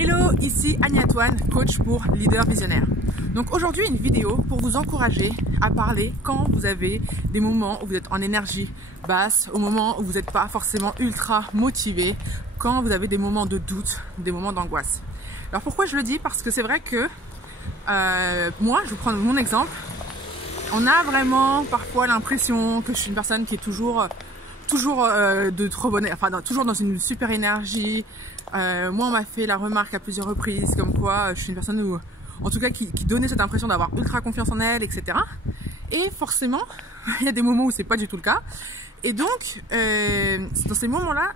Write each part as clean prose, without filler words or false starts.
Hello, ici Agnès-Antoine, coach pour leader visionnaire. Donc aujourd'hui une vidéo pour vous encourager à parler quand vous avez des moments où vous êtes en énergie basse, au moment où vous n'êtes pas forcément ultra motivé, quand vous avez des moments de doute, des moments d'angoisse. Alors pourquoi je le dis? Parce que c'est vrai que moi, je vous prends mon exemple, on a vraiment parfois l'impression que je suis une personne qui est toujours de trop bonne, enfin toujours dans une super énergie. Moi on m'a fait la remarque à plusieurs reprises comme quoi je suis une personne où, en tout cas qui donnait cette impression d'avoir ultra confiance en elle, etc. Et forcément il y a des moments où c'est pas du tout le cas. Et donc dans ces moments là,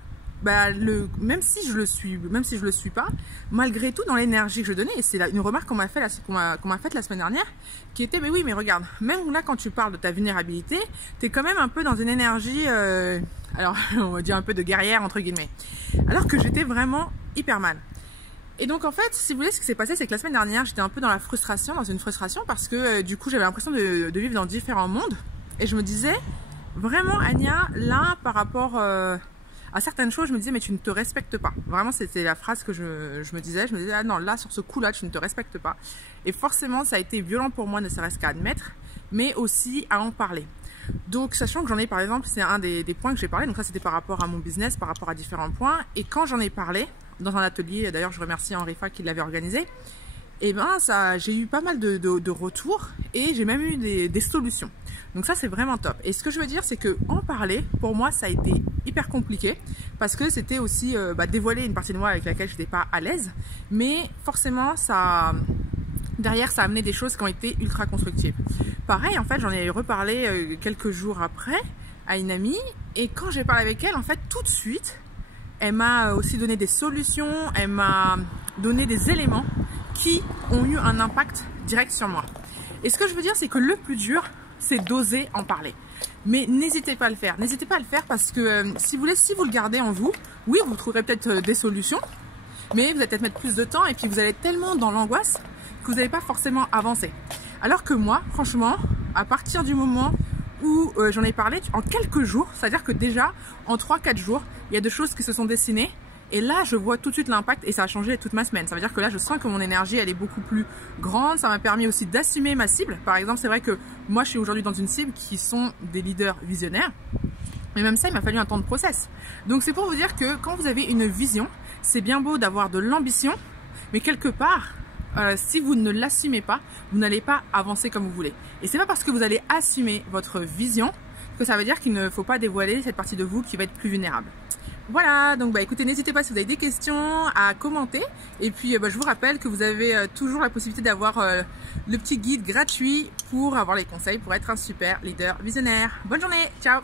même si je le suis pas, malgré tout dans l'énergie que je donnais, et c'est une remarque qu'on m'a faite la semaine dernière, qui était mais oui mais regarde, même là quand tu parles de ta vulnérabilité, tu es quand même un peu dans une énergie, alors on va dire un peu de guerrière entre guillemets, alors que j'étais vraiment hyper mal. Et donc en fait, si vous voulez, ce qui s'est passé, c'est que la semaine dernière, j'étais un peu dans une frustration parce que du coup j'avais l'impression de vivre dans différents mondes, et je me disais vraiment Anya, là par rapport à certaines choses, je me disais mais tu ne te respectes pas. Vraiment c'était la phrase que je me disais ah non, là sur ce coup là tu ne te respectes pas. Et forcément ça a été violent pour moi, ne serait-ce qu'à admettre, mais aussi à en parler. Donc sachant que j'en ai par exemple, c'est un des points que j'ai parlé, donc ça c'était par rapport à mon business, par rapport à différents points, et quand j'en ai parlé dans un atelier, d'ailleurs je remercie Henri Fa qui l'avait organisé, et j'ai eu pas mal de retours et j'ai même eu des solutions. Donc ça c'est vraiment top. Et ce que je veux dire c'est que en parler, pour moi ça a été hyper compliqué parce que c'était aussi dévoiler une partie de moi avec laquelle je n'étais pas à l'aise, mais forcément derrière ça a amené des choses qui ont été ultra constructives. Pareil en fait j'en ai reparlé quelques jours après à une amie, et quand j'ai parlé avec elle en fait tout de suite elle m'a aussi donné des solutions, elle m'a donné des éléments qui ont eu un impact direct sur moi. Et ce que je veux dire c'est que le plus dur c'est d'oser en parler. Mais n'hésitez pas à le faire. N'hésitez pas à le faire parce que si vous le gardez en vous, oui, vous trouverez peut-être des solutions, mais vous allez peut-être mettre plus de temps et puis vous allez être tellement dans l'angoisse que vous n'allez pas forcément avancer. Alors que moi, franchement, à partir du moment où j'en ai parlé, en quelques jours, c'est-à-dire que déjà, en 3-4 jours, il y a des choses qui se sont dessinées. Et là, je vois tout de suite l'impact et ça a changé toute ma semaine. Ça veut dire que là, je sens que mon énergie, elle est beaucoup plus grande. Ça m'a permis aussi d'assumer ma cible. Par exemple, c'est vrai que moi, je suis aujourd'hui dans une cible qui sont des leaders visionnaires. Mais même ça, il m'a fallu un temps de process. Donc, c'est pour vous dire que quand vous avez une vision, c'est bien beau d'avoir de l'ambition, mais quelque part, si vous ne l'assumez pas, vous n'allez pas avancer comme vous voulez. Et c'est pas parce que vous allez assumer votre vision que ça veut dire qu'il ne faut pas dévoiler cette partie de vous qui va être plus vulnérable. Voilà, donc écoutez, n'hésitez pas si vous avez des questions à commenter. Et puis je vous rappelle que vous avez toujours la possibilité d'avoir le petit guide gratuit pour avoir les conseils pour être un super leader visionnaire. Bonne journée, ciao!